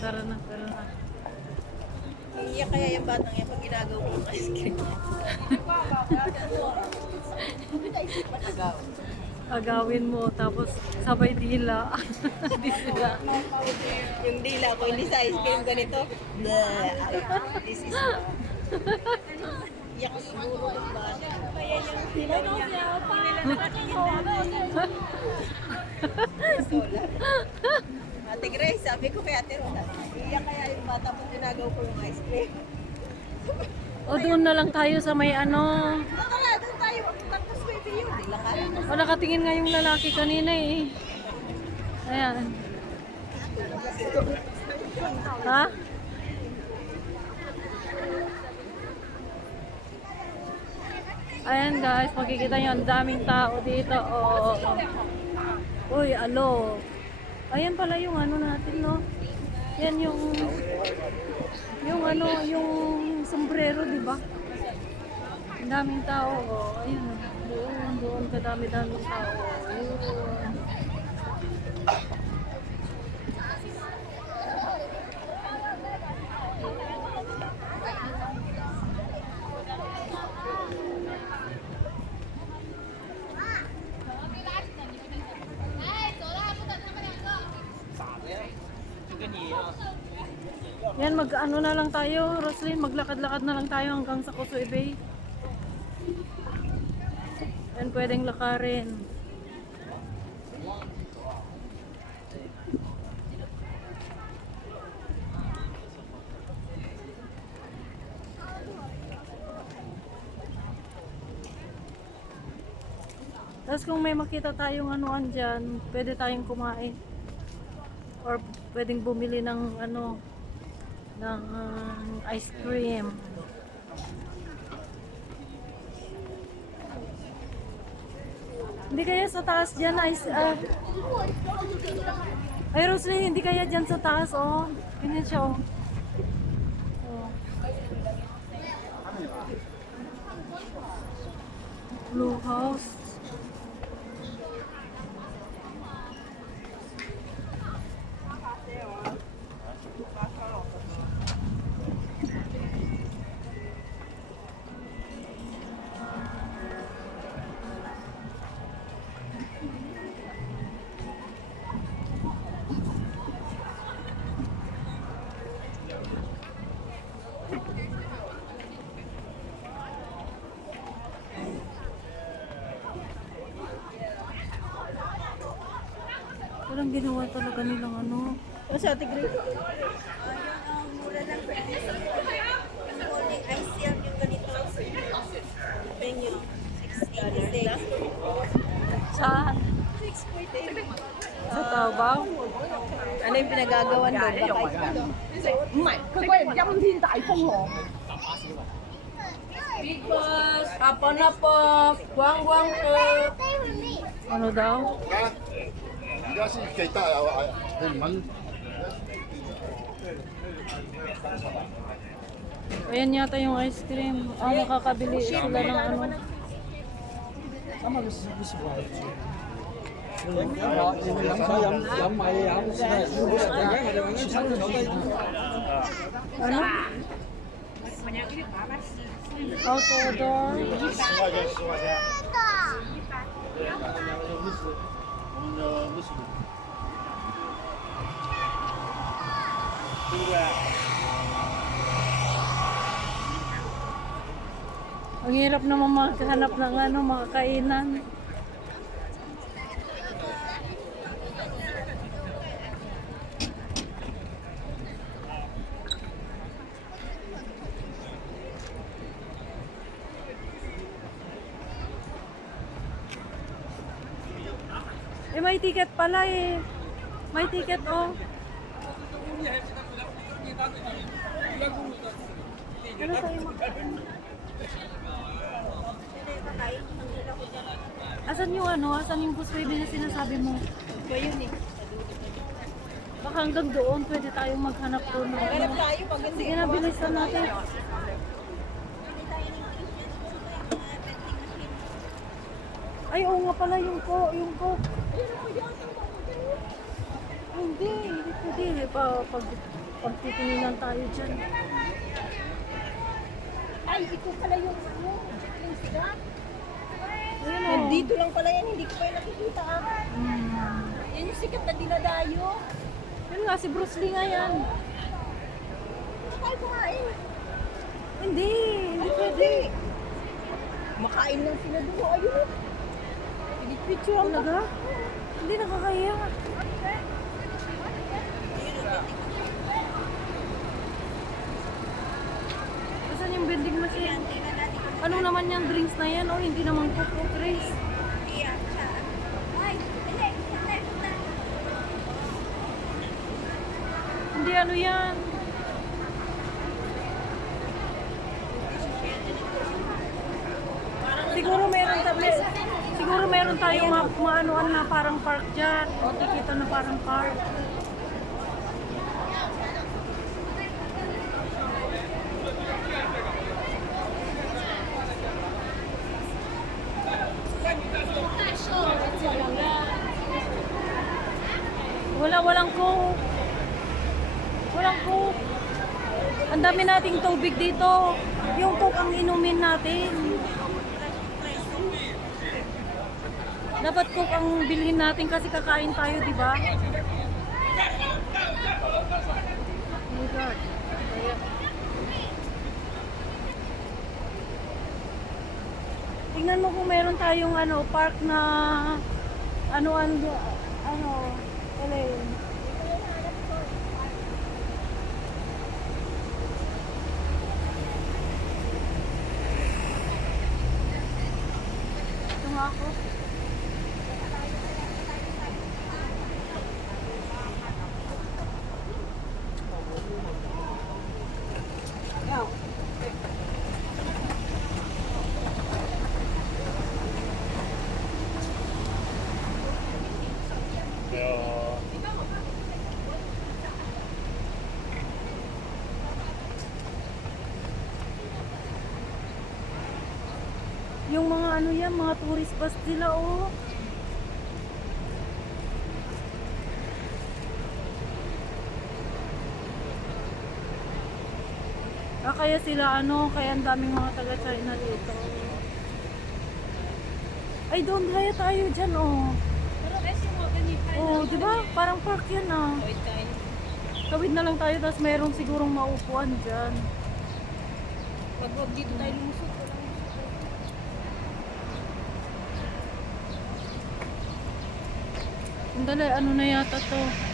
Tara na, tara na. Iya kaya yung batang yan pag ginagawa ko ng ice cream. Agawin mo, tapos sabay dila. Dila. Yung dila ko, hindi sa ice cream ganito. Bleh. This is iyak siguro ng bata. Kaya yung dila niya. Sola. Ate Grace, sabi ko kay Ate Roda, iyak kaya yung bata pag ginagawa ko yung ice cream. O doon na lang tayo sa may ano. Doon tayo. Tapos baby yun. Dila ka. O nakatingin nga yung lalaki kanina eh. Ayan. Ha? Ayan guys, makikita nyo ang daming tao dito. Oh. Uy, alo. Ayan pala yung ano natin, no? Yan yung ano, yung sombrero, di ba? Ang daming tao, oh. Ayun, doon kadami-daming tao. Ayun. Yan, mag-ano na lang tayo, Roslyn, maglakad-lakad na lang tayo hanggang sa Kusoy Bay. Yan, pwedeng lakarin. Tapos kung may makita tayong anuan dyan, pwede tayong kumain. Or pwedeng bumili ng ano, ng ice cream. Hindi kaya sa taas dyan ice ay Roslyn, hindi kaya dyan sa taas, oh. Ganyan siya, oh. Oh. Blue house. Parang ginawa talaga nilang ano. O sa Ate Grace? Yung mura lang per piso. Yung holding ice yan, yung ganito. Menu. $6.86. Saan? 6.80. Sa Taobao? Ano yung pinagagawan doon? Baka ito. 唔係，佢嗰日陰天大風浪。 Because, apa na po, guang-guang po. Ano daw? 而家先記得啊！你唔肯 Ayan yata yung ice cream. Ah, makakabili sila ng ano. Ano? Outdoor. 10 Ang hirap naman maghanap ng ano, makakainan. Eh, may ticket pala eh. May ticket, oh. Ano tayo Asan yung ano? Asan yung bus baby na sinasabi mo? Ito yun eh. Baka hanggang doon pwede tayong maghanap doon. Hanap tayo pag hindi. Sige na, bilisan natin. Ay, oo nga pala yung Coke. Hindi pwede. Pagtitinginan tayo dyan. Ay, ito pala yung ano, yung sila. Ayun o. Nandito lang pala yan, hindi ko pa yung nakikita. Yan yung sikat na dinadayo. Yun nga, si Bruce Lee nga yan. Ay, kumain. Hindi pwede. Makain lang sila doon. Ayun. Pinipicture ang Talaga? Hindi nakakaya. Saan yung vending machine? Ano naman yung drinks na yan? Oh, hindi naman Coke, Grace. Hindi ano yan. Siguro meron tayong maanuan na parang park dyan. O tikita na parang park. Walang Coke. Walang Coke. Ang dami nating tubig dito. Yung Coke ang inumin natin. Dapat Coke ang bilhin natin kasi kakain tayo, di ba? Oh my God. Tingnan mo kung meron tayong park na Elaine. Ito nga ako. Yung mga mga tourist bus nila, oh. Kaya sila kaya ang daming mga taga-China dito. Ay, doon kaya tayo dyan, oh. Pero kasi mo ganito. Oh, di ba? Parang park yan, ah. Tawid na lang tayo, tapos meron sigurong maupuan dyan. Wag dito tayo lumusot. Sandali, ano na yata to?